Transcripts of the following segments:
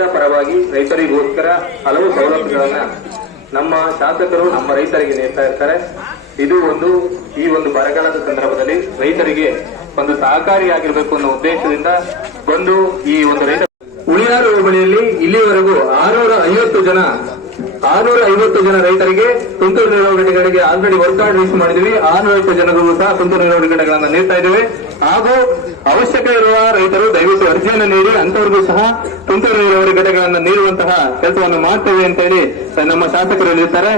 ರೈತರ ಪರವಾಗಿ ರೈತರಿಗೋಸ್ಕರ ಹಲವು ಸವಲತ್ತುಗಳನ್ನ ನಮ್ಮ ಶಾಸಕರು ನಮ್ಮ ರೈತರಿಗೆ ನೀಡ್ತಾ ಇರ್ತಾರೆ. ಇದು ಈ ಒಂದು ಬರಗಾಲದ ಸಂದರ್ಭದಲ್ಲಿ ರೈತರಿಗೆ ಒಂದು ಸಹಕಾರಿಯಾಗಿರ್ಬೇಕು ಅನ್ನೋ ಉದ್ದೇಶದಿಂದ ಈ ಒಂದು ರೈತ ಉಳಿಯಾರು ಹೋಬಳಿಯಲ್ಲಿ ಇಲ್ಲಿವರೆಗೂ 650 ಜನ ರೈತರಿಗೆ ತುಂತುರು ನೀರಾವರಿ ಘಟಕಗಳಿಗೆ ಆಲ್ರೆಡಿ ವರ್ಕ್ ಆರ್ಡರ್ ಇಶ್ಯೂ ಮಾಡಿದ್ವಿ. 650 ಜನರಿಗೂ ಸಹ ತುಂತುರು ನೀರಾವರಿ ಘಟಕಗಳನ್ನು ನೀಡ್ತಾ ಇದ್ದೇವೆ. ಹಾಗೂ ಅವಶ್ಯಕ ಇರುವ ರೈತರು ದಯವಿಟ್ಟು ಅರ್ಜಿಯನ್ನು ನೀಡಿ ಅಂತವರಿಗೂ ಸಹ ತುಂತುರು ನೀರಾವರಿ ಘಟಕಗಳನ್ನು ನೀಡುವಂತಹ ಕೆಲಸವನ್ನು ಮಾಡ್ತೇವೆ ಅಂತ ಹೇಳಿ ನಮ್ಮ ಶಾಸಕರು ಹೇಳಿರ್ತಾರೆ.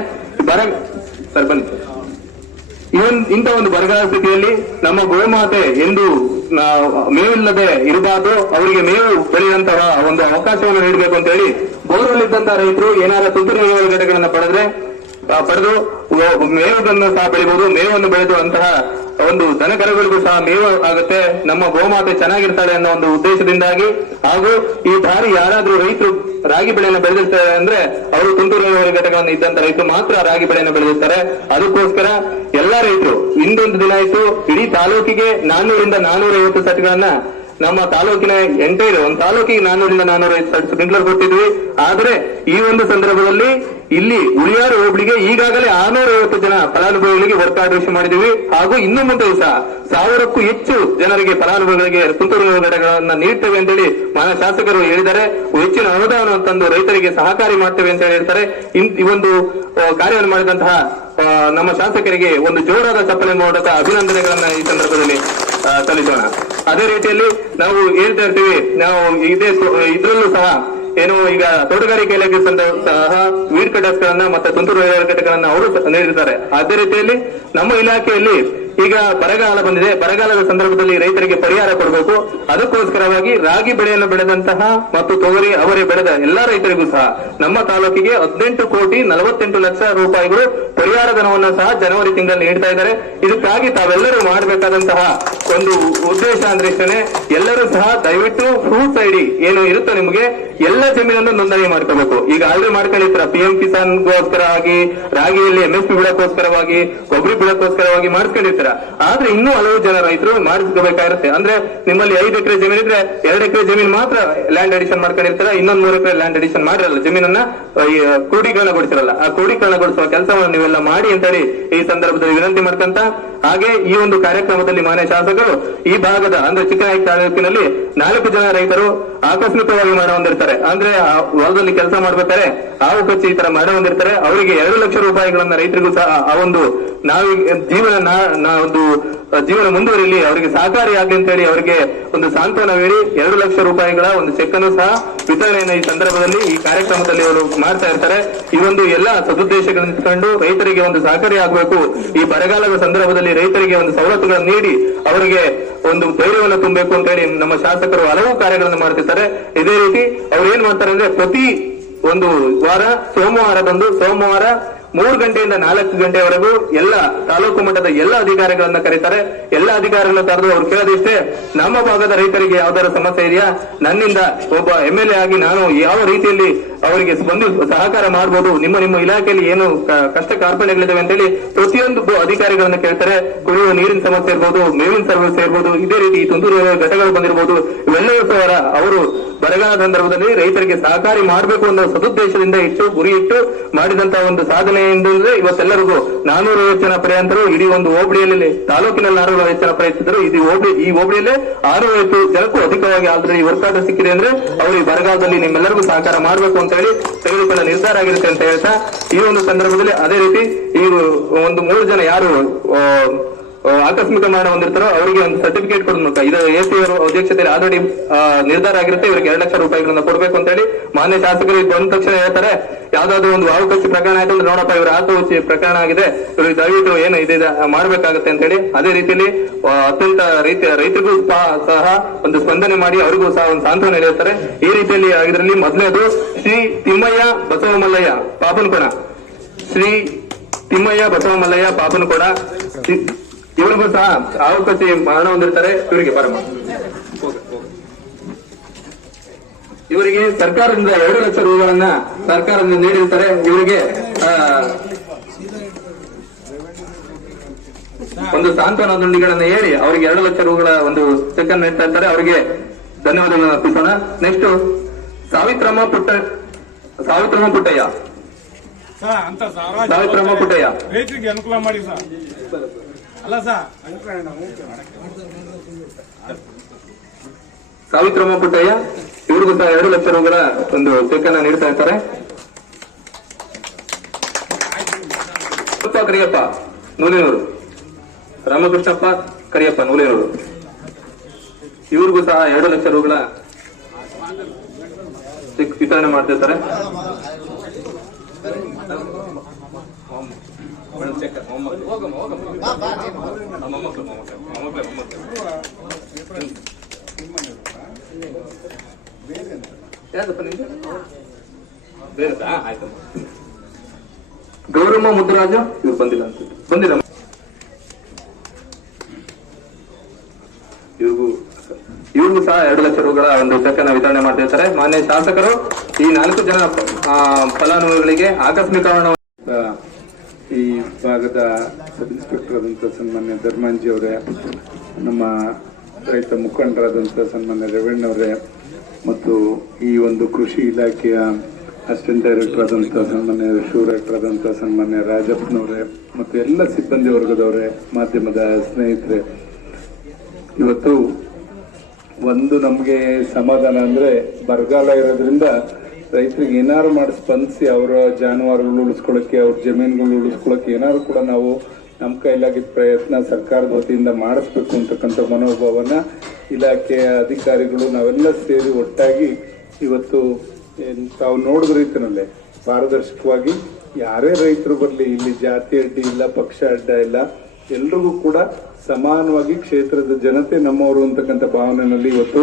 ಸರ್ ಬನ್ನಿ. ಇಂಥ ಒಂದು ಬರಗಾಲ ಸ್ಥಿತಿಯಲ್ಲಿ ನಮ್ಮ ಗೋಮಾತೆ ಎಂದು ಮೇವಿಲ್ಲದೆ ಇರಬಾರ್ದು, ಅವರಿಗೆ ಮೇವು ಬೆಳೆಯುವಂತಹ ಒಂದು ಅವಕಾಶವನ್ನು ನೀಡಬೇಕು ಅಂತ ಹೇಳಿ ಬೋರ್ವೆಲ್ ಇದ್ದಂತಹ ರೈತರು ಏನಾದರೂ ತುಂತುರು ನೀರಾವರಿ ಘಟಕಗಳನ್ನು ಪಡೆದು ಮೇವನ್ನು ಸಹ ಬೆಳಿಬಹುದು. ಮೇವನ್ನು ಬೆಳೆದು ಅಂತಹ ಒಂದು ದನಕರುಗಳಿಗೂ ಸಹ ಮೇವು ಆಗುತ್ತೆ, ನಮ್ಮ ಗೋಮಾತೆ ಚೆನ್ನಾಗಿರ್ತಾಳೆ ಅನ್ನೋ ಒಂದು ಉದ್ದೇಶದಿಂದಾಗಿ, ಹಾಗೂ ಈ ಬಾರಿ ಯಾರಾದ್ರೂ ರೈತರು ರಾಗಿ ಬೆಳೆಯನ್ನು ಬೆಳೆದಿರ್ತಾರೆ ಅಂದ್ರೆ ಅವರು ತುಂತುರು ನೀರಾವರಿ ಘಟಕವನ್ನು ಇದ್ದಂತ ರೈತರು ಮಾತ್ರ ರಾಗಿ ಬೆಳೆಯನ್ನು ಬೆಳೆದಿರ್ತಾರೆ. ಅದಕ್ಕೋಸ್ಕರ ಎಲ್ಲಾ ರೈತರು ಇಂದೊಂದು ದಿನ ಆಯ್ತು ಇಡೀ ತಾಲೂಕಿಗೆ 400 ರಿಂದ 450 ಸೆಟ್ಗಳನ್ನ ನಮ್ಮ ತಾಲೂಕಿನ ಒಂದು ತಾಲೂಕಿಗೆ 400 ರಿಂದ 450 ಸ್ಪ್ರಿಂಕ್ಲರ್ ಕೊಟ್ಟಿದ್ವಿ. ಆದರೆ ಈ ಒಂದು ಸಂದರ್ಭದಲ್ಲಿ ಇಲ್ಲಿ ಉಳಿಯಾರು ಹೋಬಳಿಗೆ ಈಗಾಗಲೇ 650 ಜನ ಫಲಾನುಭವಿಗಳಿಗೆ ವರ್ಕ್ ಆರ್ಡರ್ ಇಶ್ಯೂ ಮಾಡಿದ್ದೀವಿ. ಹಾಗೂ ಇನ್ನು ಮುಂದೆ ಸಹ 1000ಕ್ಕೂ ಹೆಚ್ಚು ಜನರಿಗೆ ಫಲಾನುಭವಿಗಳಿಗೆ ತುಂತುರು ಘಟಕಗಳನ್ನ ನೀಡ್ತೇವೆ ಅಂತೇಳಿ ಮಾನ್ಯ ಶಾಸಕರು ಹೇಳಿದ್ದಾರೆ. ಹೆಚ್ಚಿನ ಅನುದಾನವನ್ನು ತಂದು ರೈತರಿಗೆ ಸಹಕಾರಿ ಮಾಡ್ತೇವೆ ಅಂತ ಹೇಳ್ತಾರೆ. ಈ ಒಂದು ಕಾರ್ಯವನ್ನು ಮಾಡಿದಂತಹ ನಮ್ಮ ಶಾಸಕರಿಗೆ ಒಂದು ಜೋರಾದ ಚಪ್ಪಲಿ ಮೂಲಕ ಅಭಿನಂದನೆಗಳನ್ನ ಈ ಸಂದರ್ಭದಲ್ಲಿ ಸಲ್ಲಿಸೋಣ. ಅದೇ ರೀತಿಯಲ್ಲಿ ನಾವು ಹೇಳ್ತಾ ಇರ್ತೀವಿ, ನಾವು ಇದ್ರಲ್ಲೂ ಸಹ ಈಗ ತೋಟಗಾರಿಕೆ ಇಲಾಖೆ ಸಹ ವೀಡ್ ಕಟರ್ಸ್ ಗಳನ್ನ ಮತ್ತೆ ತುಂತುರು ನೀರಾವರಿ ಘಟಕಗಳನ್ನ ಅವರು ನೀಡಿದ್ದಾರೆ. ಅದೇ ರೀತಿಯಲ್ಲಿ ನಮ್ಮ ಇಲಾಖೆಯಲ್ಲಿ ಈಗ ಬರಗಾಲ ಬಂದಿದೆ. ಬರಗಾಲದ ಸಂದರ್ಭದಲ್ಲಿ ರೈತರಿಗೆ ಪರಿಹಾರ ಕೊಡಬೇಕು. ಅದಕ್ಕೋಸ್ಕರವಾಗಿ ರಾಗಿ ಬೆಳೆಯನ್ನು ಬೆಳೆದಂತಹ ಮತ್ತು ತೊಗರಿ ಅವರೇ ಬೆಳೆದ ಎಲ್ಲಾ ರೈತರಿಗೂ ಸಹ ನಮ್ಮ ತಾಲೂಕಿಗೆ 18,48,00,000 ರೂಪಾಯಿಗಳು ಪರಿಹಾರ ಧನವನ್ನು ಸಹ ಜನವರಿ ತಿಂಗಳಲ್ಲಿ ನೀಡ್ತಾ ಇದ್ದಾರೆ. ಇದಕ್ಕಾಗಿ ತಾವೆಲ್ಲರೂ ಮಾಡಬೇಕಾದಂತಹ ಒಂದು ಉದ್ದೇಶ ಅಂದ್ರೆ ಇಷ್ಟೇ, ಎಲ್ಲರೂ ಸಹ ದಯವಿಟ್ಟು ಫ್ರೂಟ್ಸ್ ಐಡಿ ಏನು ಇರುತ್ತೋ ನಿಮಗೆ ಎಲ್ಲ ಜಮೀನನ್ನು ನೋಂದಣಿ ಮಾಡ್ಕೋಬೇಕು. ಈಗ ಆಲ್ರೆಡಿ ಮಾಡ್ಕೊಂಡಿರ್ತೀರ PM ಕಿಸಾನ್ಗೋಸ್ಕರ ಆಗಿ, ರಾಗಿಯಲ್ಲಿ MSP ಬಿಡಕ್ಕೋಸ್ಕರವಾಗಿ, ಕೊಬ್ಬರಿ ಬಿಡಕ್ಕೋಸ್ಕರವಾಗಿ ಮಾಡ್ಕೊಂಡಿರ್ತೀರ. ಆದ್ರೆ ಇನ್ನೂ ಹಲವು ಜನ ರೈತರು ಮಾಡಿಸ್ಕೋಬೇಕಾಗಿರುತ್ತೆ. ಅಂದ್ರೆ ನಿಮ್ಮಲ್ಲಿ 5 ಎಕರೆ ಜಮೀನ್ ಇದ್ರೆ 2 ಎಕರೆ ಜಮೀನ್ ಮಾತ್ರ ಲ್ಯಾಂಡ್ ಅಡಿಷನ್ ಮಾಡ್ಕೊಂಡಿರ್ತೀರ, ಇನ್ನೊಂದು 3 ಎಕರೆ ಲ್ಯಾಂಡ್ ಅಡಿಷನ್ ಮಾಡಿರಲ್ಲ, ಜಮೀನನ್ನ ಕ್ರೋಢೀಕರಣಗೊಳಿಸಿರಲ್ಲ. ಆ ಕ್ರೋಢೀಕರಣಗೊಳಿಸುವ ಕೆಲಸವನ್ನು ನೀವೆಲ್ಲ ಮಾಡಿ ಅಂತೇಳಿ ಈ ಸಂದರ್ಭದಲ್ಲಿ ವಿನಂತಿ ಮಾಡ್ಕಂತ, ಹಾಗೆ ಈ ಒಂದು ಕಾರ್ಯಕ್ರಮದಲ್ಲಿ ಮಾನ್ಯ ಶಾಸಕರು ಈ ಭಾಗದ ಅಂದ್ರೆ ಚಿಕ್ಕನಾಯಕ ತಾಲೂಕಿನಲ್ಲಿ 4 ಜನ ರೈತರು ಆಕಸ್ಮಿಕವಾಗಿ ಮಾಡ ಹೊಂದಿರ್ತಾರೆ. ಅಂದ್ರೆ ಹೊಲದಲ್ಲಿ ಕೆಲಸ ಮಾಡ್ಬೇಕಾದ್ರೆ ಹಾವು ಕಚ್ಚಿ ಈ ತರ ಮಾಡ ಹೊಂದಿರ್ತಾರೆ. ಅವರಿಗೆ 2 ಲಕ್ಷ ರೂಪಾಯಿಗಳನ್ನ ರೈತರಿಗೂ ಸಹ ಆ ಒಂದು ಜೀವನ ಮುಂದುವರಿಲಿ, ಅವರಿಗೆ ಸಹಕಾರಿ ಆಗಲಿ ಅಂತ ಹೇಳಿ ಅವರಿಗೆ ಒಂದು ಸಾಂತ್ವನ ಹೇಳಿ 2 ಲಕ್ಷ ರೂಪಾಯಿಗಳ ಒಂದು ಚೆಕ್ ಅನ್ನು ಸಹ ವಿತರಣೆಯನ್ನು ಈ ಸಂದರ್ಭದಲ್ಲಿ ಈ ಕಾರ್ಯಕ್ರಮದಲ್ಲಿ ಅವರು ಮಾಡ್ತಾ ಇರ್ತಾರೆ. ಈ ಒಂದು ಎಲ್ಲ ಸದುದ್ದೇಶಗಳನ್ನು ಇಟ್ಕೊಂಡು ರೈತರಿಗೆ ಒಂದು ಸಹಕಾರಿ ಆಗಬೇಕು. ಈ ಬರಗಾಲದ ಸಂದರ್ಭದಲ್ಲಿ ರೈತರಿಗೆ ಒಂದು ಸವಲತ್ತುಗಳನ್ನು ನೀಡಿ ಅವರಿಗೆ ಒಂದು ಧೈರ್ಯವನ್ನು ತುಂಬಬೇಕು ಅಂತ ಹೇಳಿ ನಮ್ಮ ಶಾಸಕರು ಹಲವು ಕಾರ್ಯಗಳನ್ನು ಮಾಡ್ತಿರ್ತಾರೆ. ಇದೇ ರೀತಿ ಅವ್ರು ಏನ್ ಮಾಡ್ತಾರೆ ಅಂದ್ರೆ ಪ್ರತಿ ಒಂದು ವಾರ ಸೋಮವಾರ 3 ಗಂಟೆಯಿಂದ 4 ಗಂಟೆವರೆಗೂ ಎಲ್ಲ ತಾಲೂಕು ಮಟ್ಟದ ಎಲ್ಲ ಅಧಿಕಾರಿಗಳನ್ನ ಕರೀತಾರೆ. ಎಲ್ಲ ಅಧಿಕಾರಿಗಳನ್ನ ಕರೆದು ಅವ್ರು ಕೇಳೋದಿಷ್ಟೇ, ನಮ್ಮ ಭಾಗದ ರೈತರಿಗೆ ಯಾವ್ದಾರ ಸಮಸ್ಯೆ ಇದೆಯಾ, ನನ್ನಿಂದ ಒಬ್ಬ MLA ಆಗಿ ನಾನು ಯಾವ ರೀತಿಯಲ್ಲಿ ಅವರಿಗೆ ಸಹಕಾರ ಮಾಡಬಹುದು, ನಿಮ್ಮ ಇಲಾಖೆಯಲ್ಲಿ ಏನು ಕಷ್ಟ ಕಾರ್ಪಣ್ಯಗಳಿದ್ದಾವೆ ಅಂತ ಹೇಳಿ ಪ್ರತಿಯೊಂದು ಅಧಿಕಾರಿಗಳನ್ನ ಕೇಳ್ತಾರೆ. ಕುಡಿಯುವ ನೀರಿನ ಸಮಸ್ಯೆ ಇರ್ಬೋದು, ಮೇವಿನ ಸಮಸ್ಯೆ ಇರ್ಬೋದು, ಇದೇ ರೀತಿ ತುಂತುರು ಘಟಕಗಳು ಬಂದಿರಬಹುದು. ಇವೆಲ್ಲವೂ ಸಹ ಅವರು ಬರಗಾಲ ಸಂದರ್ಭದಲ್ಲಿ ರೈತರಿಗೆ ಸಹಕಾರಿ ಮಾಡಬೇಕು ಅನ್ನೋ ಸದುದ್ದೇಶದಿಂದ ಗುರಿ ಇಟ್ಟು ಮಾಡಿದಂತಹ ಒಂದು ಸಾಧನೆಯಿಂದಲೇ ಇವತ್ತೆಲ್ಲರಿಗೂ 450 ಜನ ಪರ್ಯಂತರು ಇಡೀ ಒಂದು ಹೋಬಳಿಯಲ್ಲಿ, ತಾಲೂಕಿನಲ್ಲಿ 450 ಜನ ಪ್ರಯತ್ನಿಸಿದ್ರು. ಈ ಹೋಬಳಿಯಲ್ಲೇ 650 ಜನಕ್ಕೂ ಅಧಿಕವಾಗಿ ಆಲ್ರೆಡಿ ವರ್ಕ್ ಆರ್ಡರ್ ಸಿಕ್ಕಿದೆ. ಅಂದ್ರೆ ಅವರು ಈ ಬರಗಾಲದಲ್ಲಿ ನಿಮ್ಮೆಲ್ಲರಿಗೂ ಸಹಕಾರ ಮಾಡಬೇಕು ಅಂತ ಹೇಳಿ ತೆಗೆದುಕೊಳ್ಳ ನಿರ್ಧಾರ ಆಗಿರುತ್ತೆ ಅಂತ ಹೇಳ್ತಾ, ಈ ಒಂದು ಸಂದರ್ಭದಲ್ಲಿ ಅದೇ ರೀತಿ ಈ ಒಂದು 3 ಜನ ಯಾರು ಆಕಸ್ಮಿಕ ಮರಣ ಹೊಂದಿರ್ತಾರೋ ಅವರಿಗೆ ಒಂದು ಸರ್ಟಿಫಿಕೇಟ್ ಕೊಡಬೇಕು. ಇದು AC ಅವರ ಅಧ್ಯಕ್ಷತೆಯಲ್ಲಿ ಆಲ್ರೆಡಿ ನಿರ್ಧಾರ ಆಗಿರುತ್ತೆ. ಇವರಿಗೆ 2 ಲಕ್ಷ ರೂಪಾಯಿಗಳನ್ನ ಕೊಡಬೇಕು ಅಂತ ಹೇಳಿ ಮಾನ್ಯ ಶಾಸಕರು ಬಂದ ತಕ್ಷಣ ಹೇಳ್ತಾರೆ, ಯಾವ್ದಾದ್ರು ಒಂದು ವಾವುಕಚ್ಚಿ ಪ್ರಕರಣ ಆಯ್ತು ಅಂದ್ರೆ ನೋಡಪ್ಪ ಇವರ ಆತ್ಮಹತ್ಯೆ ಪ್ರಕರಣ ಆಗಿದೆ, ಇವ್ರಿಗೆ ದಯವಿಟ್ಟು ಏನು ಇದೆ ಮಾಡ್ಬೇಕಾಗತ್ತೆ ಅಂತ ಹೇಳಿ ಅದೇ ರೀತಿಯಲ್ಲಿ ಅತ್ಯಂತ ರೈತರಿಗೂ ಸಹ ಒಂದು ಸ್ಪಂದನೆ ಮಾಡಿ ಅವರಿಗೂ ಸಹ ಒಂದು ಸಾಂತ್ವನ ನೀಡುತ್ತಾರೆ. ಈ ರೀತಿಯಲ್ಲಿ ಆಗಿದ್ರಲ್ಲಿ ಮೊದಲನೇದು ಶ್ರೀ ತಿಮ್ಮಯ್ಯ ಬಸವಮಲ್ಲಯ್ಯ ಪಾಪನಕೋಡ, ಶ್ರೀ ತಿಮ್ಮಯ್ಯ ಬಸವಮಲ್ಲಯ್ಯ ಪಾಪನಕೋಡ, ಇವರಿಗೂ ಸಹ ಅವಕಾಶ ಮರಣ ಹೊಂದಿರ್ತಾರೆ. ಇವರಿಗೆ ಇವರಿಗೆ ಸರ್ಕಾರದಿಂದ 2 ಲಕ್ಷ ರೂಗಳನ್ನ ಸರ್ಕಾರದಿಂದ ನೀಡಿರ್ತಾರೆ. ಇವರಿಗೆ ಒಂದು ಸಾಂತ್ವನ ದುಂಡಿಗಳನ್ನ ಹೇಳಿ ಅವರಿಗೆ 2 ಲಕ್ಷ ರೂಗಳ ಒಂದು ಚೆಕ್ ಅನ್ನು ನೀಡ್ತಾ ಇರ್ತಾರೆ. ಅವರಿಗೆ ಧನ್ಯವಾದಗಳನ್ನು ಅರ್ಪಿಸೋಣ. ನೆಕ್ಸ್ಟ್ ಸಾವಿತ್ರಮ್ಮ ಪುಟ್ಟಯ್ಯ ಅಂತ ಸಾವಿತ್ರಮ್ಮ ಪುಟ್ಟಯ್ಯ ರೈತರಿಗೆ ಅನುಕೂಲ ಮಾಡಿ ಸರ್. ಅಲ್ಲ ಸರ್, ಸಾವಿತ್ರಮ್ಮ ಪುಟ್ಟಯ್ಯ ಇವ್ರಿಗೂ ಸಹ 2 ಲಕ್ಷ ರೂಗಳ ಒಂದು ಚೆಕ್ ಅನ್ನ ನೀಡ್ತಾ ಇರ್ತಾರೆ. ಕರಿಯಪ್ಪ ನೂಲೇನೂರು, ರಾಮಕೃಷ್ಣಪ್ಪ ಕರಿಯಪ್ಪ ನೂಲೇನೂರು ಇವ್ರಿಗೂ ಸಹ 2 ಲಕ್ಷ ರೂಗಳ ಚೆಕ್ ವಿತರಣೆ ಮಾಡ್ತಿರ್ತಾರೆ. ಗೌರಮ್ಮ ಮುದ್ದುರಾಜ ಇವ್ರು ಬಂದಿಲ್ಲ ಅನ್ಸುತ್ತೆ, ಬಂದಿಲ್ಲ. ಇವ್ರಿಗೂ ಸಹ 2 ಲಕ್ಷ ರೂಗಳ ಒಂದು ಚೆಕ್ ಅನ್ನ ವಿತರಣೆ ಮಾಡ್ತಿರ್ತಾರೆ. ಮಾನ್ಯ ಶಾಸಕರು ಈ 4 ಜನ ಫಲಾನುಭವಿಗಳಿಗೆ ಆಕಸ್ಮಿಕ ಈ ಭಾಗದ ಸಬ್ ಇನ್ಸ್ಪೆಕ್ಟರ್ ಆದಂಥ ಸನ್ಮಾನ್ಯ ಧರ್ಮಾಂಜಿ ಅವರೇ, ನಮ್ಮ ರೈತ ಮುಖಂಡರಾದಂಥ ಸನ್ಮಾನ್ಯ ರೇವಣ್ಣ ಅವರೇ, ಮತ್ತು ಈ ಒಂದು ಕೃಷಿ ಇಲಾಖೆಯ ಅಸಿಸ್ಟೆಂಟ್ ಡೈರೆಕ್ಟರ್ ಆದಂಥ ಸನ್ಮಾನ್ಯ ಡೈರೆಕ್ಟರ್ ಆದಂಥ ಸನ್ಮಾನ್ಯ ರಾಜಪ್ಪನವರೇ ಮತ್ತು ಎಲ್ಲ ಸಿಬ್ಬಂದಿ ವರ್ಗದವರೇ, ಮಾಧ್ಯಮದ ಸ್ನೇಹಿತರೆ, ಇವತ್ತು ಒಂದು ನಮಗೆ ಸಮಾಧಾನ ಅಂದ್ರೆ ಬರಗಾಲ ಇರೋದ್ರಿಂದ ರೈತರಿಗೆ ಏನಾದ್ರು ಮಾಡಿ ಸ್ಪಂದಿಸಿ ಅವರ ಜಾನುವಾರುಗಳು ಉಳಿಸ್ಕೊಳ್ಳೋಕೆ, ಅವ್ರ ಜಮೀನುಗಳು ಉಳಿಸ್ಕೊಳ್ಳೋಕೆ ಏನಾದ್ರು ಕೂಡ ನಾವು ನಮ್ಮ ಕೈಲಾಗಿದ್ದ ಪ್ರಯತ್ನ ಸರ್ಕಾರದ ವತಿಯಿಂದ ಮಾಡಿಸ್ಬೇಕು ಅಂತಕ್ಕಂಥ ಮನೋಭಾವನ ಇಲಾಖೆಯ ಅಧಿಕಾರಿಗಳು ನಾವೆಲ್ಲ ಸೇರಿ ಒಟ್ಟಾಗಿ ಇವತ್ತು ತಾವು ನೋಡಿದ ರೀತಿಯಲ್ಲೇ ಪಾರದರ್ಶಕವಾಗಿ ಯಾರೇ ರೈತರು ಬರಲಿ, ಇಲ್ಲಿ ಜಾತಿ ಅಡ್ಡಿ ಇಲ್ಲ, ಪಕ್ಷ ಅಡ್ಡ ಇಲ್ಲ, ಎಲ್ರಿಗೂ ಕೂಡ ಸಮಾನವಾಗಿ ಕ್ಷೇತ್ರದ ಜನತೆ ನಮ್ಮವರು ಅಂತಕ್ಕಂಥ ಭಾವನೆಯಲ್ಲಿ ಇವತ್ತು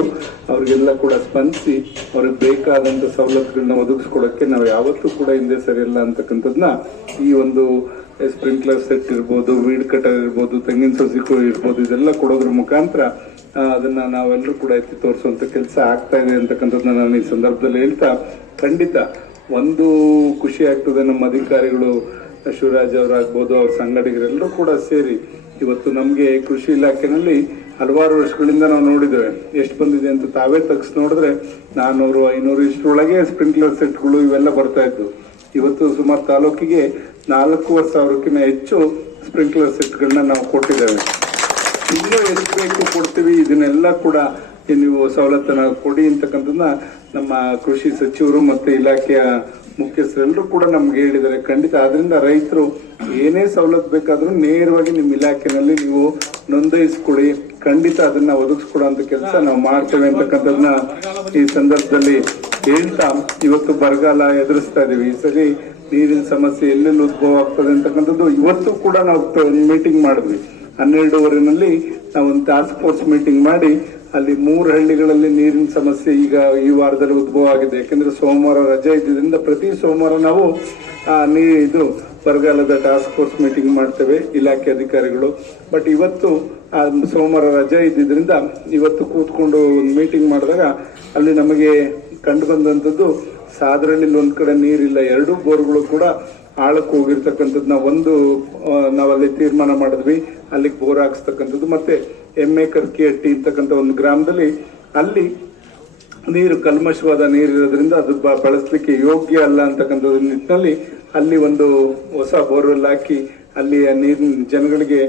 ಅವ್ರಿಗೆಲ್ಲ ಕೂಡ ಸ್ಪಂದಿಸಿ ಅವ್ರಿಗೆ ಬೇಕಾದಂತ ಸವಲತ್ತುಗಳನ್ನ ಒದಗಿಸ್ಕೊಡಕ್ಕೆ ನಾವು ಯಾವತ್ತೂ ಕೂಡ ಹಿಂದೆ ಸರಿಯಲ್ಲ ಅಂತಕ್ಕಂಥದ್ನ ಈ ಒಂದು ಸ್ಪ್ರಿಂಕ್ಲರ್ ಸೆಟ್ ಇರ್ಬೋದು, ವೀಡ್ ಕಟರ್ ಇರ್ಬೋದು, ತೆಂಗಿನ ಸಸಿಗಳು ಇರ್ಬೋದು, ಇದೆಲ್ಲ ಕೊಡೋದ್ರ ಮುಖಾಂತರ ಅದನ್ನ ನಾವೆಲ್ಲರೂ ಕೂಡ ಎತ್ತಿ ತೋರಿಸುವಂತ ಕೆಲಸ ಆಗ್ತಾ ಇದೆ ಅಂತಕ್ಕಂಥದ್ದನ್ನ ನಾನು ಈ ಸಂದರ್ಭದಲ್ಲಿ ಹೇಳ್ತಾ, ಖಂಡಿತ ಒಂದು ಖುಷಿ ಆಗ್ತದೆ. ನಮ್ಮ ಅಧಿಕಾರಿಗಳು ಶಿವರಾಜ್ ಅವರಾಗ್ಬೋದು, ಅವ್ರ ಸಂಘಟಕರೆಲ್ಲರೂ ಕೂಡ ಸೇರಿ ಇವತ್ತು ನಮ್ಗೆ ಕೃಷಿ ಇಲಾಖೆನಲ್ಲಿ ಹಲವಾರು ವರ್ಷಗಳಿಂದ ನಾವು ನೋಡಿದ್ದೇವೆ ಎಷ್ಟು ಬಂದಿದೆ ಅಂತ. ತಾವೇ ತಗ್ಸ್ ನೋಡಿದ್ರೆ 400, 500 ಇಷ್ಟರೊಳಗೆ ಸ್ಪ್ರಿಂಕ್ಲರ್ ಸೆಟ್ಗಳು ಇವೆಲ್ಲ ಬರ್ತಾ ಇದ್ದು. ಇವತ್ತು ಸುಮಾರು ತಾಲೂಕಿಗೆ 4,500ಕ್ಕಿಂತ ಹೆಚ್ಚು ಸ್ಪ್ರಿಂಕ್ಲರ್ ಸೆಟ್ಗಳನ್ನ ನಾವು ಕೊಟ್ಟಿದ್ದೇವೆ. ಇನ್ನೂ ಎಷ್ಟು ಬೇಕು ಕೊಡ್ತೀವಿ, ಇದನ್ನೆಲ್ಲ ಕೂಡ ನೀವು ಸವಲತ್ತನ್ನ ಕೊಡಿ ಅಂತಕ್ಕಂಥದ್ದನ್ನ ನಮ್ಮ ಕೃಷಿ ಸಚಿವರು ಮತ್ತೆ ಇಲಾಖೆಯ ಮುಖ್ಯಸ್ಥರೆಲ್ಲರೂ ಕೂಡ ನಮ್ಗೆ ಹೇಳಿದ್ದಾರೆ. ಖಂಡಿತ ಆದ್ರಿಂದ ರೈತರು ಏನೇ ಸವಲತ್ತು ಬೇಕಾದ್ರೂ ನೇರವಾಗಿ ನಿಮ್ಮ ಇಲಾಖೆನಲ್ಲಿ ನೀವು ನೋಂದಾಯಿಸ್ಕೊಡಿ, ಖಂಡಿತ ಅದನ್ನ ಒದಗಿಸ್ಕೊಡುವಂತ ಕೆಲಸ ನಾವು ಮಾಡ್ತೇವೆ ಅಂತಕ್ಕಂಥದನ್ನ ಈ ಸಂದರ್ಭದಲ್ಲಿ ಹೇಳ್ತಾ, ಇವತ್ತು ಬರಗಾಲ ಎದುರಿಸ್ತಾ ಇದೀವಿ. ಈ ಸರಿ ನೀರಿನ ಸಮಸ್ಯೆ ಎಲ್ಲೆಲ್ಲಿ ಉದ್ಭವ ಆಗ್ತದೆ ಅಂತಕ್ಕಂಥದ್ದು ಇವತ್ತು ಕೂಡ ನಾವು ಮೀಟಿಂಗ್ ಮಾಡಿದ್ವಿ. 12:15 ನಾವು ಒಂದು ಟಾಸ್ಕ್ ಫೋರ್ಸ್ ಮೀಟಿಂಗ್ ಮಾಡಿ ಅಲ್ಲಿ 3 ಹಳ್ಳಿಗಳಲ್ಲಿ ನೀರಿನ ಸಮಸ್ಯೆ ಈಗ ಈ ವಾರದಲ್ಲಿ ಉದ್ಭವ ಆಗಿದೆ. ಯಾಕಂದ್ರೆ ಸೋಮವಾರ ರಜೆ ಇದ್ದಿದ್ದರಿಂದ ಪ್ರತಿ ಸೋಮವಾರ ನಾವು ಇದು ಬರಗಾಲದ ಟಾಸ್ಕ್ ಫೋರ್ಸ್ ಮೀಟಿಂಗ್ ಮಾಡ್ತೇವೆ ಇಲಾಖೆ ಅಧಿಕಾರಿಗಳು. ಬಟ್ ಇವತ್ತು ಸೋಮವಾರ ರಜೆ ಇದ್ದಿದ್ರಿಂದ ಇವತ್ತು ಕೂತ್ಕೊಂಡು ಒಂದು ಮೀಟಿಂಗ್ ಮಾಡಿದಾಗ ಅಲ್ಲಿ ನಮಗೆ ಕಂಡು ಬಂದಂತದ್ದು, ಸಾದ್ರಳ್ಳಿ ಒಂದ್ ಕಡೆ ನೀರಿಲ್ಲ, 2 ಬೋರ್ಗಳು ಕೂಡ ಆಳಕ್ಕೆ ಹೋಗಿರ್ತಕ್ಕಂಥದ್ದು ನಾವಲ್ಲಿ ತೀರ್ಮಾನ ಮಾಡಿದ್ವಿ, ಅಲ್ಲಿಗೆ ಬೋರ್ ಹಾಕ್ಸ್ತಕ್ಕಂಥದ್ದು. ಮತ್ತೆ ಎಮ್ಮೆ ಕರ್ಕಿಹಟ್ಟಿ ಅಂತಕ್ಕಂಥ ಒಂದು ಗ್ರಾಮದಲ್ಲಿ ಅಲ್ಲಿ ನೀರು ಕಲ್ಮಶವಾದ ನೀರಿರೋದ್ರಿಂದ ಅದು ಬಳಸಲಿಕ್ಕೆ ಯೋಗ್ಯ ಅಲ್ಲ ಅಂತಕ್ಕಂಥ ನಿಟ್ಟಿನಲ್ಲಿ ಅಲ್ಲಿ ಒಂದು ಹೊಸ ಬೋರ್ವೆಲ್ ಹಾಕಿ ಅಲ್ಲಿಯ ನೀರಿನ ಜನಗಳಿಗೆ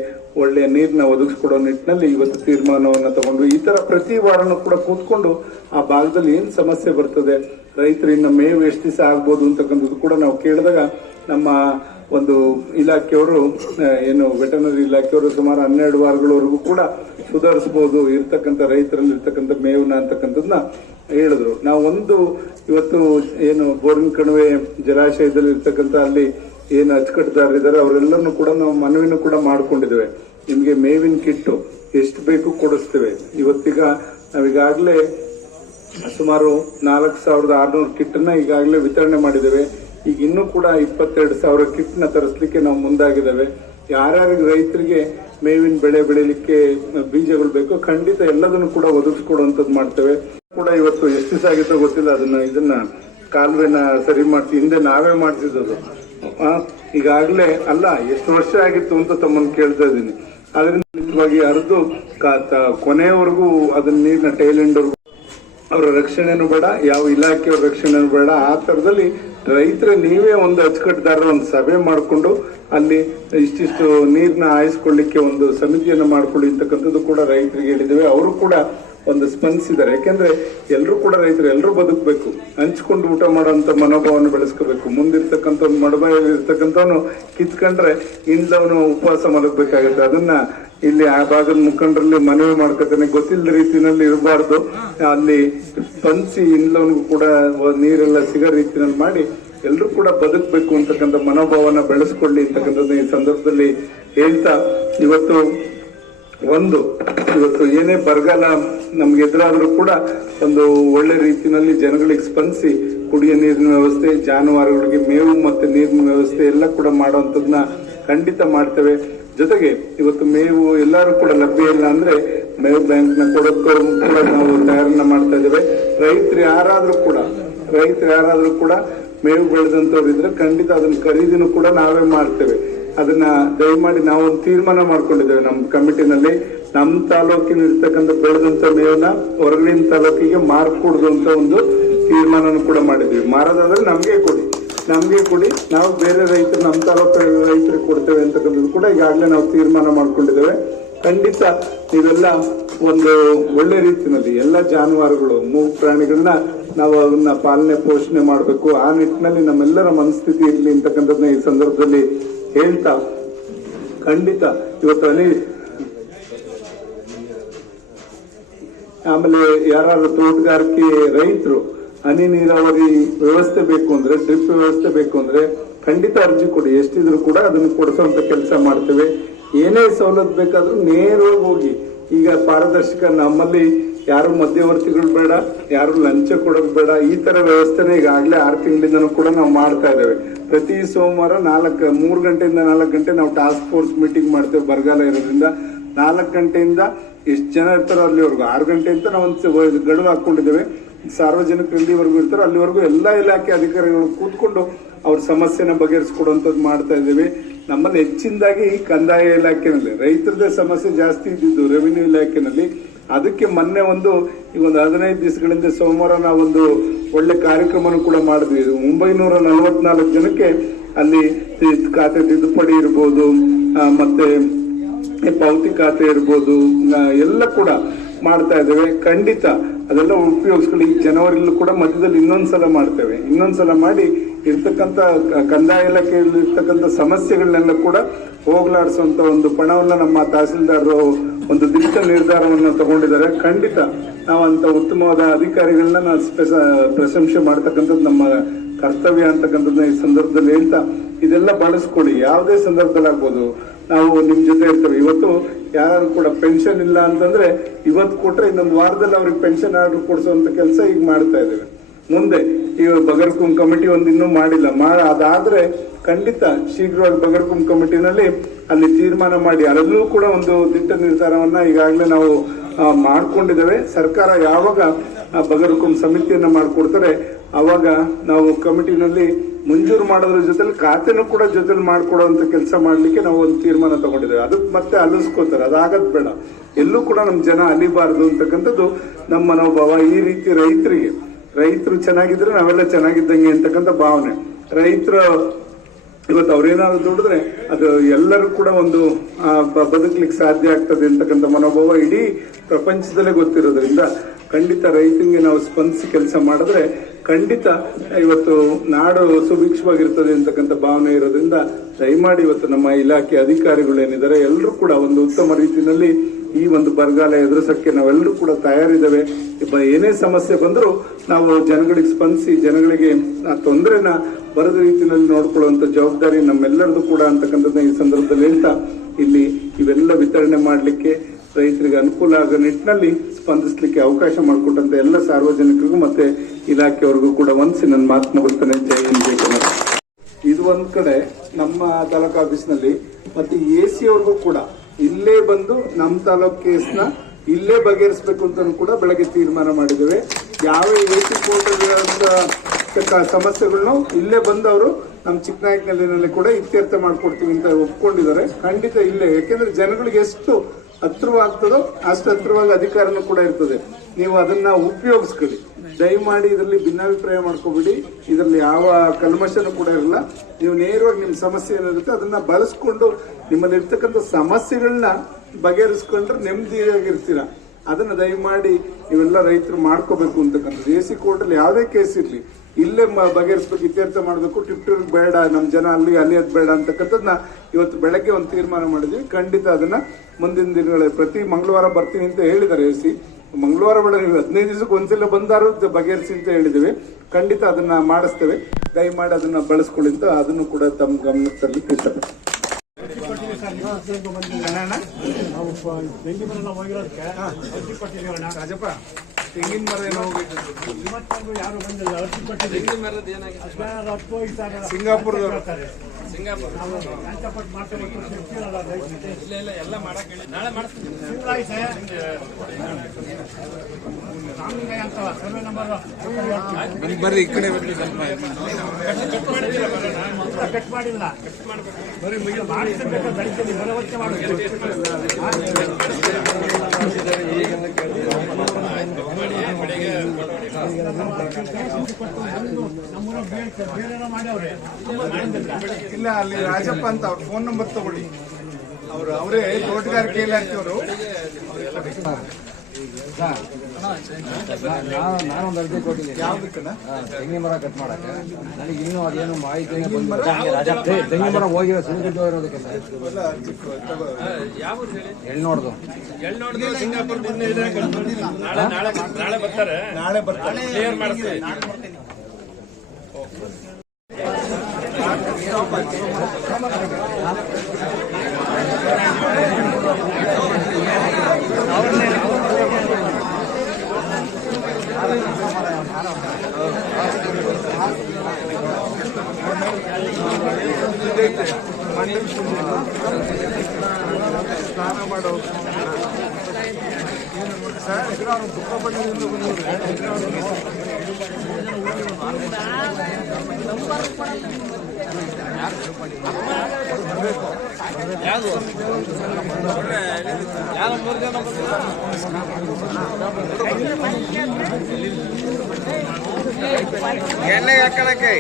ಒಳ್ಳೆಯ ನೀರನ್ನ ಒದಗಿಸ್ಕೊಡೋ ನಿಟ್ಟಿನಲ್ಲಿ ಇವತ್ತು ತೀರ್ಮಾನವನ್ನ ತಗೊಂಡು, ಈ ತರ ಪ್ರತಿ ವಾರನೂ ಕೂಡ ಕೂತ್ಕೊಂಡು ಆ ಭಾಗದಲ್ಲಿ ಏನ್ ಸಮಸ್ಯೆ ಬರ್ತದೆ, ರೈತರು ಇನ್ನು ಮೇವು ಎಷ್ಟು ದಿವಸ ಆಗ್ಬೋದು ಅಂತಕ್ಕಂಥದ್ದು ಕೂಡ ನಾವು ಕೇಳಿದಾಗ ನಮ್ಮ ಒಂದು ಇಲಾಖೆಯವರು ಏನು ವೆಟರ್ನರಿ ಇಲಾಖೆಯವರು ಸುಮಾರು 12 ವಾರಗಳವರೆಗೂ ಕೂಡ ಸುಧಾರಿಸಬಹುದು ಇರ್ತಕ್ಕಂಥ ರೈತರಲ್ಲಿ ಇರ್ತಕ್ಕಂಥ ಮೇವನ್ನ ಅಂತಕ್ಕಂಥದ್ದನ್ನ ಹೇಳಿದ್ರು. ನಾವು ಇವತ್ತು ಏನು ಬೋರಿನ ಕಣಿವೆ ಜಲಾಶಯದಲ್ಲಿ ಇರ್ತಕ್ಕಂಥ ಅಲ್ಲಿ ಏನು ಅಚ್ಚುಕಟ್ಟುದಾರರಿದ್ದಾರೆ ಅವರೆಲ್ಲರನ್ನು ಕೂಡ ನಾವು ಮನವಿನೂ ಕೂಡ ಮಾಡ್ಕೊಂಡಿದ್ದೇವೆ. ನಿಮ್ಗೆ ಮೇವಿನ ಕಿಟ್ಟು ಎಷ್ಟು ಬೇಕು ಕೊಡಿಸ್ತೇವೆ. ಇವತ್ತೀಗ ನಾವೀಗಾಗಲೇ ಸುಮಾರು 4,600 ಕಿಟ್ಟನ್ನ ಈಗಾಗಲೇ ವಿತರಣೆ ಮಾಡಿದ್ದೇವೆ. ಈಗ ಇನ್ನೂ ಕೂಡ 22,000 ಕಿಟ್ನ ತರಿಸಲಿಕ್ಕೆ ನಾವು ಮುಂದಾಗಿದ್ದೇವೆ. ಯಾರ್ಯಾರಿಗೆ ರೈತರಿಗೆ ಮೇವಿನ ಬೆಳೆ ಬೆಳಿಲಿಕ್ಕೆ ಬೀಜಗಳು ಬೇಕು ಖಂಡಿತ ಎಲ್ಲದನ್ನು ಕೂಡ ಒದಗಿಸ್ಕೊಡುವಂತದ್ದು ಮಾಡ್ತೇವೆ. ಕೂಡ ಇವತ್ತು ಎಷ್ಟು ದಿವಸ ಆಗಿತ್ತೋ ಗೊತ್ತಿಲ್ಲ, ಇದನ್ನ ಕಾಲುವೆನ ಸರಿ ಮಾಡ್ತೀವಿ, ಹಿಂದೆ ನಾವೇ ಮಾಡ್ತಿದ್ದದು. ಈಗಾಗಲೇ ಅಲ್ಲ ಎಷ್ಟು ವರ್ಷ ಆಗಿತ್ತು ಅಂತ ತಮ್ಮನ್ನು ಕೇಳ್ತಾ ಇದ್ದೀನಿ. ಅದರಿಂದ ನಿಜವಾಗಿ ಹರಿದು ಕೊನೆಯವರೆಗೂ ಅದನ್ನ ನೀರಿನ ಟೈಲ್ ಎಂಡ್ವರೆಗೂ ಅವರ ರಕ್ಷಣೆನೂ ಬೇಡ, ಯಾವ ಇಲಾಖೆಯವ್ರ ರಕ್ಷಣೆನೂ ಬೇಡ. ಆ ತರದಲ್ಲಿ ರೈತರ ನೀವೇ ಒಂದು ಅಚ್ಚುಕಟ್ಟುದಾರರ ಒಂದು ಸಭೆ ಮಾಡಿಕೊಂಡು ಅಲ್ಲಿ ಇಷ್ಟಿಷ್ಟು ನೀರನ್ನ ಹಾಯಿಸ್ಕೊಳ್ಳಿಕ್ಕೆ ಒಂದು ಸಮಿತಿಯನ್ನು ಮಾಡ್ಕೊಳ್ಳಿ ಅಂತಕ್ಕಂಥದ್ದು ಕೂಡ ರೈತರಿಗೆ ಹೇಳಿದ್ದೇವೆ. ಅವರು ಕೂಡ ಒಂದು ಸ್ಪಂದಿಸಿದ್ದಾರೆ. ಯಾಕೆಂದ್ರೆ ಎಲ್ಲರೂ ಕೂಡ ರೈತರು ಎಲ್ಲರೂ ಬದುಕಬೇಕು, ಹಂಚ್ಕೊಂಡು ಊಟ ಮಾಡುವಂತ ಮನೋಭಾವವನ್ನು ಬೆಳೆಸ್ಕೋಬೇಕು. ಮುಂದಿರ್ತಕ್ಕಂಥ ಒಂದು ಮಡಬಾಯಲ್ಲಿ ಇರ್ತಕ್ಕಂಥವನು ಕಿತ್ಕೊಂಡ್ರೆ ಇಂದವನು ಉಪವಾಸ ಮಲಗಬೇಕಾಗುತ್ತೆ. ಅದನ್ನ ಇಲ್ಲಿ ಆ ಭಾಗದ ಮುಖಂಡರಲ್ಲಿ ಮನವಿ ಮಾಡ್ಕೊತಾನೆ, ಗೊತ್ತಿಲ್ಲದ ರೀತಿಯಲ್ಲಿ ಇರಬಾರ್ದು, ಅಲ್ಲಿ ಸ್ಪಂದಿಸಿ ಇಂದವನಿಗೂ ಕೂಡ ನೀರೆಲ್ಲ ಸಿಗೋ ರೀತಿಯಲ್ಲಿ ಮಾಡಿ ಎಲ್ಲರೂ ಕೂಡ ಬದುಕಬೇಕು ಅಂತಕ್ಕಂಥ ಮನೋಭಾವನ ಬೆಳೆಸ್ಕೊಳ್ಳಿ ಅಂತಕ್ಕಂಥದ್ದು ಈ ಸಂದರ್ಭದಲ್ಲಿ ಹೇಳ್ತಾ, ಇವತ್ತು ಏನೇ ಬರಗಾಲ ನಮ್ಗೆ ಎದುರಾದ್ರೂ ಕೂಡ ಒಂದು ಒಳ್ಳೆ ರೀತಿಯಲ್ಲಿ ಜನಗಳಿಗೆ ಸ್ಪಂದಿಸಿ ಕುಡಿಯ ನೀರಿನ ವ್ಯವಸ್ಥೆ, ಜಾನುವಾರುಗಳಿಗೆ ಮೇವು ಮತ್ತೆ ನೀರಿನ ವ್ಯವಸ್ಥೆ ಎಲ್ಲ ಕೂಡ ಮಾಡುವಂತದನ್ನ ಖಂಡಿತ ಮಾಡ್ತೇವೆ. ಜೊತೆಗೆ ಇವತ್ತು ಮೇವು ಎಲ್ಲರೂ ಕೂಡ ಲಭ್ಯ ಇಲ್ಲ ಅಂದ್ರೆ ಮೇವು ಬ್ಯಾಂಕ್ ನ ಕೊಡೋಕ್ಕೂ ಕೂಡ ನಾವು ತಯಾರನ್ನ ಮಾಡ್ತಾ ಇದ್ದೇವೆ. ರೈತರು ಯಾರಾದ್ರೂ ಕೂಡ ಮೇವು ಬೆಳೆದಂತವ್ರು ಇದ್ರೆ ಖಂಡಿತ ಅದನ್ನ ಖರೀದಿನೂ ಕೂಡ ನಾವೇ ಮಾಡ್ತೇವೆ. ಅದನ್ನ ದಯಮಾಡಿ ನಾವು ಒಂದು ತೀರ್ಮಾನ ಮಾಡ್ಕೊಂಡಿದ್ದೇವೆ ನಮ್ಮ ಕಮಿಟಿನಲ್ಲಿ. ನಮ್ಮ ತಾಲೂಕಿನ ಇರ್ತಕ್ಕಂಥ ಬೆಳೆದಂತ ಮೇವನ್ನ ಹೊರಗಡಿನ ತಾಲೂಕಿಗೆ ಮಾರ್ಕೊಡುದು ಅಂತ ಒಂದು ತೀರ್ಮಾನ ಕೂಡ ಮಾಡಿದ್ವಿ. ಮಾರೋದಾದ್ರೆ ನಮ್ಗೆ ಕೊಡಿ, ನಾವು ಬೇರೆ ರೈತರು ನಮ್ಮ ತಾಲೂಕು ರೈತರಿಗೆ ಕೊಡ್ತೇವೆ ಅಂತಕ್ಕಂಥದ್ದು ಕೂಡ ಈಗಾಗಲೇ ನಾವು ತೀರ್ಮಾನ ಮಾಡ್ಕೊಂಡಿದ್ದೇವೆ. ಖಂಡಿತ ನೀವೆಲ್ಲ ಒಂದು ಒಳ್ಳೆ ರೀತಿಯಲ್ಲಿ ಎಲ್ಲ ಜಾನುವಾರುಗಳು, ಮೂಗು ಪ್ರಾಣಿಗಳನ್ನ ನಾವು ಅವನ್ನ ಪಾಲನೆ ಪೋಷಣೆ ಮಾಡಬೇಕು. ಆ ನಿಟ್ಟಿನಲ್ಲಿ ನಮ್ಮೆಲ್ಲರ ಮನಸ್ಥಿತಿ ಇರಲಿ ಅಂತಕ್ಕಂಥದ್ದನ್ನ ಈ ಸಂದರ್ಭದಲ್ಲಿ ಹೇಳ್ತಾ, ಖಂಡಿತ ಇವತ್ತು ಆಮೇಲೆ ಯಾರು ತೋಟಗಾರಿಕೆ ರೈತರು ಹನಿ ನೀರಾವರಿ ವ್ಯವಸ್ಥೆ ಬೇಕು ಅಂದ್ರೆ, ಡ್ರಿಪ್ ವ್ಯವಸ್ಥೆ ಬೇಕು ಅಂದ್ರೆ ಖಂಡಿತ ಅರ್ಜಿ ಕೊಡಿ. ಎಷ್ಟಿದ್ರು ಕೂಡ ಅದನ್ನು ಕೊಡಿಸುವಂತ ಕೆಲಸ ಮಾಡ್ತೇವೆ. ಏನೇ ಸವಲತ್ತು ಬೇಕಾದ್ರೂ ನೇರವಾಗಿ ಹೋಗಿ. ಈಗ ಪಾರದರ್ಶಕ, ನಮ್ಮಲ್ಲಿ ಯಾರು ಮಧ್ಯವರ್ತಿಗಳು ಬೇಡ, ಯಾರು ಲಂಚ ಕೊಡೋದು ಬೇಡ. ಈ ತರ ವ್ಯವಸ್ಥೆನ ಈಗಾಗಲೇ 6 ತಿಂಗಳಿಂದನೂ ಕೂಡ ನಾವು ಮಾಡ್ತಾ ಇದ್ದೇವೆ. ಪ್ರತಿ ಸೋಮವಾರ 3 ಗಂಟೆಯಿಂದ 4 ಗಂಟೆ ನಾವು ಟಾಸ್ಕ್ ಫೋರ್ಸ್ ಮೀಟಿಂಗ್ ಮಾಡ್ತೇವೆ. ಬರಗಾಲ ಇರೋದ್ರಿಂದ 4 ಗಂಟೆಯಿಂದ ಎಷ್ಟು ಜನ ಇರ್ತಾರೋ ಅಲ್ಲಿವರೆಗೂ, 6 ಗಂಟೆ ಅಂತ ನಾವು ಒಂದು ಗಡುವು ಹಾಕೊಂಡಿದ್ದೇವೆ. ಸಾರ್ವಜನಿಕರು ಎಲ್ಲಿವರೆಗೂ ಇರ್ತಾರೋ ಅಲ್ಲಿವರೆಗೂ ಎಲ್ಲಾ ಇಲಾಖೆ ಅಧಿಕಾರಿಗಳು ಕೂತ್ಕೊಂಡು ಅವ್ರ ಸಮಸ್ಯೆನ ಬಗೆಹರಿಸಿಕೊಡುವಂಥದ್ದು ಮಾಡ್ತಾ ಇದ್ದೇವೆ. ನಮ್ಮಲ್ಲಿ ಹೆಚ್ಚಿನದಾಗಿ ಕಂದಾಯ ಇಲಾಖೆನಲ್ಲಿ ರೈತರದೇ ಸಮಸ್ಯೆ ಜಾಸ್ತಿ ಇದ್ದಿದ್ದು, ರೆವಿನ್ಯೂ ಇಲಾಖೆನಲ್ಲಿ. ಅದಕ್ಕೆ ಮೊನ್ನೆ ಒಂದು 15 ದಿವಸಗಳಿಂದ ಸೋಮವಾರ ನಾವೊಂದು ಒಳ್ಳೆ ಕಾರ್ಯಕ್ರಮನೂ ಕೂಡ ಮಾಡಿದ್ವಿ. 944 ಜನಕ್ಕೆ ಅಲ್ಲಿ ಖಾತೆ ತಿದ್ದುಪಡಿ ಇರ್ಬೋದು, ಮತ್ತೆ ಪಾವತಿ ಖಾತೆ ಇರ್ಬೋದು, ಎಲ್ಲ ಕೂಡ ಮಾಡ್ತಾ ಇದ್ದೇವೆ. ಖಂಡಿತ ಅದೆಲ್ಲ ಉಪಯೋಗಿಸ್ಕೊಳ್ಳಿ. ಜನವರಿಲೂ ಕೂಡ ಮಧ್ಯದಲ್ಲಿ ಇನ್ನೊಂದ್ಸಲ ಮಾಡ್ತೇವೆ. ಇನ್ನೊಂದ್ಸಲ ಮಾಡಿ ಇರ್ತಕ್ಕಂಥ ಕಂದಾಯ ಇಲಾಖೆಯಲ್ಲಿ ಇರ್ತಕ್ಕಂಥ ಸಮಸ್ಯೆಗಳನ್ನೆಲ್ಲ ಕೂಡ ಹೋಗ್ಲಾಡಿಸುವಂತ ಒಂದು ಪಣವನ್ನ ನಮ್ಮ ತಹಸೀಲ್ದಾರರು ಒಂದು ದಿಟ್ಟ ನಿರ್ಧಾರವನ್ನು ತಗೊಂಡಿದ್ದಾರೆ. ಖಂಡಿತ ನಾವು ಅಂತ ಉತ್ತಮವಾದ ಅಧಿಕಾರಿಗಳನ್ನ ನಾವು ಪ್ರಶಂಸೆ ಮಾಡ್ತಕ್ಕಂಥದ್ದು ನಮ್ಮ ಕರ್ತವ್ಯ ಅಂತಕ್ಕಂಥದ್ದನ್ನ ಈ ಸಂದರ್ಭದಲ್ಲಿ ಹೇಳ್ತಾ, ಇದೆಲ್ಲ ಬಳಸ್ಕೊಳ್ಳಿ. ಯಾವುದೇ ಸಂದರ್ಭದಲ್ಲಿ ಆಗ್ಬೋದು, ನಾವು ನಿಮ್ ಜೊತೆ ಇರ್ತೇವೆ. ಇವತ್ತು ಯಾರು ಕೂಡ ಪೆನ್ಷನ್ ಇಲ್ಲ ಅಂತಂದ್ರೆ ಇವತ್ತು ಕೊಟ್ರೆ ಇನ್ನೊಂದು ವಾರದಲ್ಲಿ ಅವ್ರಿಗೆ ಪೆನ್ಷನ್ ಆರ್ಡರ್ ಕೊಡಿಸುವಂತ ಕೆಲಸ ಈಗ ಮಾಡ್ತಾ ಇದ್ದೇವೆ. ಮುಂದೆ ಈ ಬಗರ್ಕುಂ ಕಮಿಟಿ ಒಂದು ಇನ್ನೂ ಮಾಡಿಲ್ಲ, ಅದಾದ್ರೆ ಖಂಡಿತ ಶೀಘ್ರವಾಗಿ ಬಗರ್ಕುಂ ಕಮಿಟಿನಲ್ಲಿ ಅಲ್ಲಿ ತೀರ್ಮಾನ ಮಾಡಿ ಅಲ್ಲೂ ಕೂಡ ಒಂದು ದಿಟ್ಟ ನಿರ್ಧಾರವನ್ನ ಈಗಾಗಲೇ ನಾವು ಮಾಡ್ಕೊಂಡಿದ್ದೇವೆ. ಸರ್ಕಾರ ಯಾವಾಗ ಬಗರ್ಕುಂ ಸಮಿತಿಯನ್ನ ಮಾಡ್ಕೊಡ್ತಾರೆ ಅವಾಗ ನಾವು ಕಮಿಟಿನಲ್ಲಿ ಮಂಜೂರು ಮಾಡೋದ್ರ ಜೊತೆಲಿ ಖಾತೆನೂ ಕೂಡ ಜೊತೆಲಿ ಮಾಡ್ಕೊಡುವಂತ ಕೆಲಸ ಮಾಡ್ಲಿಕ್ಕೆ ನಾವು ಒಂದು ತೀರ್ಮಾನ ತಗೊಂಡಿದ್ದೇವೆ. ಅದಕ್ಕೆ ಮತ್ತೆ ಅಲಿಸ್ಕೋತಾರೆ, ಅದಾಗದ್ ಬೇಡ. ಎಲ್ಲೂ ಕೂಡ ನಮ್ ಜನ ಅಲಿಬಾರದು ಅಂತಕ್ಕಂಥದ್ದು ನಮ್ಮ ಮನೋಭಾವ. ಈ ರೀತಿ ರೈತರು ಚೆನ್ನಾಗಿದ್ರೆ ನಾವೆಲ್ಲ ಚೆನ್ನಾಗಿದ್ದಂಗೆ ಅಂತಕ್ಕಂಥ ಭಾವನೆ. ರೈತರು ಇವತ್ತು ಅವ್ರೇನಾದ್ರು ದುಡಿದ್ರೆ ಅದು ಎಲ್ಲರೂ ಕೂಡ ಒಂದು ಬದುಕಲಿಕ್ಕೆ ಸಾಧ್ಯ ಆಗ್ತದೆ ಅಂತಕ್ಕಂಥ ಮನೋಭಾವ ಇಡೀ ಪ್ರಪಂಚದಲ್ಲೇ ಗೊತ್ತಿರೋದ್ರಿಂದ ಖಂಡಿತ ರೈತನಿಗೆ ನಾವು ಸ್ಪಂದಿಸಿ ಕೆಲಸ ಮಾಡಿದ್ರೆ ಖಂಡಿತ ಇವತ್ತು ನಾಡು ಸುಭಿಕ್ಷವಾಗಿರ್ತದೆ ಅಂತಕ್ಕಂಥ ಭಾವನೆ ಇರೋದ್ರಿಂದ ದಯಮಾಡಿ ಇವತ್ತು ನಮ್ಮ ಇಲಾಖೆ ಅಧಿಕಾರಿಗಳು ಏನಿದ್ದಾರೆ ಎಲ್ಲರೂ ಕೂಡ ಒಂದು ಉತ್ತಮ ರೀತಿಯಲ್ಲಿ ಈ ಒಂದು ಬರಗಾಲ ಎದುರಿಸಕ್ಕೆ ನಾವೆಲ್ಲರೂ ಕೂಡ ತಯಾರಿದ್ದೇವೆ. ಏನೇ ಸಮಸ್ಯೆ ಬಂದರೂ ನಾವು ಜನಗಳಿಗೆ ಸ್ಪಂದಿಸಿ ಜನಗಳಿಗೆ ಆ ತೊಂದರೆನ ಬರದ ರೀತಿಯಲ್ಲಿ ನೋಡ್ಕೊಳ್ಳುವಂತ ಜವಾಬ್ದಾರಿ ನಮ್ಮೆಲ್ಲರದು ಕೂಡ ಅಂತಕ್ಕಂಥದ್ದನ್ನ ಈ ಸಂದರ್ಭದಲ್ಲಿ ಹೇಳ್ತಾ, ಇಲ್ಲಿ ಇವೆಲ್ಲ ವಿತರಣೆ ಮಾಡಲಿಕ್ಕೆ ರೈತರಿಗೆ ಅನುಕೂಲ ಆಗೋ ನಿಟ್ಟಿನಲ್ಲಿ ಸ್ಪಂದಿಸಲಿಕ್ಕೆ ಅವಕಾಶ ಮಾಡಿಕೊಟ್ಟಂತ ಎಲ್ಲ ಸಾರ್ವಜನಿಕರಿಗೂ ಮತ್ತೆ ಇಲಾಖೆಯವರಿಗೂ ಕೂಡ ವಂದಿಸಿ ನನ್ನ ಮಾತು ಮುಗಿಸ್ತೇನೆ. ಜೈ ಹಿಂದ್, ಜೈ ಕರ್ನಾಟಕ. ಇದು ಒಂದ್ ಕಡೆ ನಮ್ಮ ತಾಲೂಕು ಆಫೀಸ್ನಲ್ಲಿ ಮತ್ತೆ AC ಅವ್ರಿಗೂ ಕೂಡ ಇಲ್ಲೇ ಬಂದು ನಮ್ಮ ತಾಲೂಕು ಕೇಸ್ನ ಇಲ್ಲೇ ಬಗೆಹರಿಸಬೇಕು ಅಂತ ಕೂಡ ಬೆಳಗ್ಗೆ ತೀರ್ಮಾನ ಮಾಡಿದ್ದೇವೆ. ಯಾವ AC ಕೋರ್ಟ್ ಸಮಸ್ಯೆಗಳನ್ನು ಇಲ್ಲೇ ಬಂದವರು ನಮ್ಮ ಚಿಕ್ಕನಾಯಕನಹಳ್ಳಿನಲ್ಲಿ ಕೂಡ ಇತ್ಯರ್ಥ ಮಾಡ್ಕೊಡ್ತೀವಿ ಅಂತ ಒಪ್ಕೊಂಡಿದ್ದಾರೆ. ಖಂಡಿತ ಇಲ್ಲೇ, ಯಾಕೆಂದ್ರೆ ಜನಗಳಿಗೆ ಎಷ್ಟು ಹತ್ರವಾಗ್ತದೋ ಅಷ್ಟು ಹತ್ರವಾಗಿ ಅಧಿಕಾರನೂ ಕೂಡ ಇರ್ತದೆ. ನೀವು ಅದನ್ನ ಉಪಯೋಗಿಸ್ಕೊಳ್ಳಿ. ದಯಮಾಡಿ ಇದರಲ್ಲಿ ಭಿನ್ನಾಭಿಪ್ರಾಯ ಮಾಡ್ಕೋಬೇಡಿ. ಇದರಲ್ಲಿ ಯಾವ ಕಲ್ಮಶನೂ ಕೂಡ ಇರಲ್ಲ. ನೀವು ನೇರವಾಗಿ ನಿಮ್ಮ ಸಮಸ್ಯೆ ಏನಿರುತ್ತೆ ಅದನ್ನ ಬಳಸ್ಕೊಂಡು ನಿಮ್ಮಲ್ಲಿ ಇರ್ತಕ್ಕಂಥ ಸಮಸ್ಯೆಗಳನ್ನ ಬಗೆಹರಿಸ್ಕೊಂಡ್ರೆ ನೆಮ್ಮದಿಯಾಗಿರ್ತೀರ. ಅದನ್ನ ದಯಮಾಡಿ ನೀವೆಲ್ಲ ರೈತರು ಮಾಡ್ಕೋಬೇಕು ಅಂತಕ್ಕಂಥದ್ದು. AC ಕೋರ್ಟಲ್ಲಿ ಯಾವುದೇ ಕೇಸ್ ಇರಲಿ ಇಲ್ಲೇ ಬಗೆಹರಿಸ್ಬೇಕು, ಇತ್ಯರ್ಥ ಮಾಡಬೇಕು. ಟಿಪ್ಟೂರ್ ಬೇಡ, ನಮ್ಮ ಜನ ಅಲ್ಲಿ ಅದು ಬೇಡ ಅಂತಕ್ಕಂಥದ್ದನ್ನ ಇವತ್ತು ಬೆಳಗ್ಗೆ ಒಂದು ತೀರ್ಮಾನ ಮಾಡಿದ್ವಿ. ಖಂಡಿತ ಅದನ್ನ ಮುಂದಿನ ದಿನಗಳಲ್ಲಿ ಪ್ರತಿ ಮಂಗಳವಾರ ಬರ್ತೀನಿ ಅಂತ ಹೇಳಿದ್ದಾರೆ AC. ಮಂಗಳವಾರ ಬೇಡ, ನೀವು 15 ದಿವಸಕ್ಕೆ ಒಂದ್ಸಲ ಬಂದಾರು ಬಗೆಹರಿಸಿ ಅಂತ ಹೇಳಿದ್ದೇವೆ. ಖಂಡಿತ ಅದನ್ನ ಮಾಡಿಸ್ತೇವೆ. ದಯಮಾಡಿ ಅದನ್ನ ಬಳಸ್ಕೊಳ್ಳಿ ಅಂತ ಅದನ್ನು ಕೂಡ ತಮ್ಮ ಗಮನಕ್ಕೆ ತರಲಿಕ್ಕೆ ಇಷ್ಟಪಡ್ತೀನಿ. ರಾಜಪ್ಪ ತೆಂಗಿನ ಮರ ಏನೋ ಸಿಂಗಾಪುರದವರು ಬರ್ರಿ ಈ ಕಡೆ ಬರ್ರಿ. ಕಟ್ ಮಾಡಿಲ್ಲ ಬರೀ ಭರವಸೆ ಇಲ್ಲ. ಅಲ್ಲಿ ರಾಜಪ್ಪ ಅಂತ ಅವ್ರ ಫೋನ್ ನಂಬರ್ ತಗೊಳ್ಳಿ. ಅವರೇ ತೋಟಗಾರಿಕೆ ಇಲಾಖೆಯವರು. ನಾನೊಂದು ಅರ್ಜಿ ಕೊಟ್ಟಿದ್ದೀನಿ. ತೆಂಗಿನ ಮರ ಕಟ್ ಮಾಡಕ್ಕೆ ನನಗೆ ಇನ್ನೂ ಅದೇನು ಮಾಹಿತಿ ತೆಂಗಿನ ಮರ ಹೋಗಿರೋ ಸುಳಿದು ಇರೋದಕ್ಕೆ ಎಳ್ನೋಡ್ದು ನಾಳೆ ಬರ್ತಾರೆ. ಕ್ಲಿಯರ್ ಮಾಡ್ತೀವಿ. ಸ್ನಾನ ಮಾಡೋ ಸರ್ ದುಃಖ ಬಣ್ಣದಿಂದ ಎಣ್ಣೆ ಹಾಕಣಕ್ಕೆ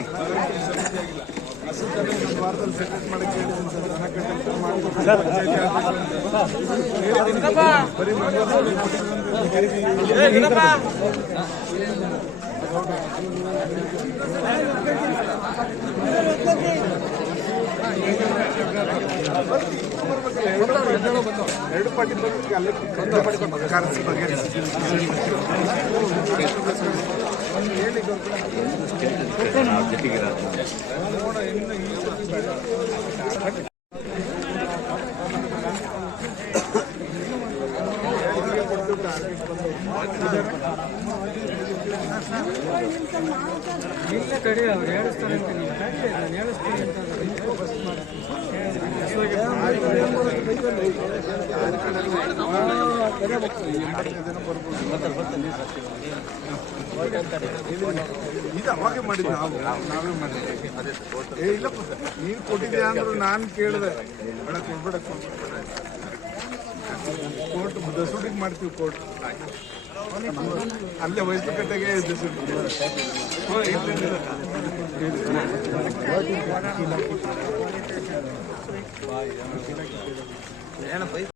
ವಾರದಲ್ಲಿ ಸೆಟಲ್ ಮಾಡಕ್ಕೆ ಎರಡು ಪಾರ್ಟಿ ಅಲ್ಲೇ ಕರೆಸಿ ಬಗೆಹರಿಸಿ ನೋಡ ಇನ್ನು ಈ ಸತಿ ಬೇಡ. ಇಲ್ಲ ಕಡೆ ಅವ್ರು ಹೇಳಿಸ್ತಾರೆ ಅಂತ ನೀವು ನಾನು ಹೇಳಿಸ್ತೀನಿ ಅಂತ ಇದು ಅವಾಗೆ ಮಾಡಿದ್ದು ನಾವೇ ಮಾಡಿದ್ವಿ. ಇಲ್ಲಪ್ಪ ನೀನು ಕೊಟ್ಟಿದ್ಯಾ ಅಂದ್ರು ನಾನು ಕೇಳಿದೆ. ಬೇಡ ಕೊಡ್ಬೇಡ ಕೋರ್ಟ್ ದಸೂಟಿಗೆ ಮಾಡ್ತೀವಿ. ಕೋರ್ಟ್ ಅಲ್ಲೇ ವಯಸ್ಸು ಕಟ್ಟೆಗೆ ದಸೂಟಿ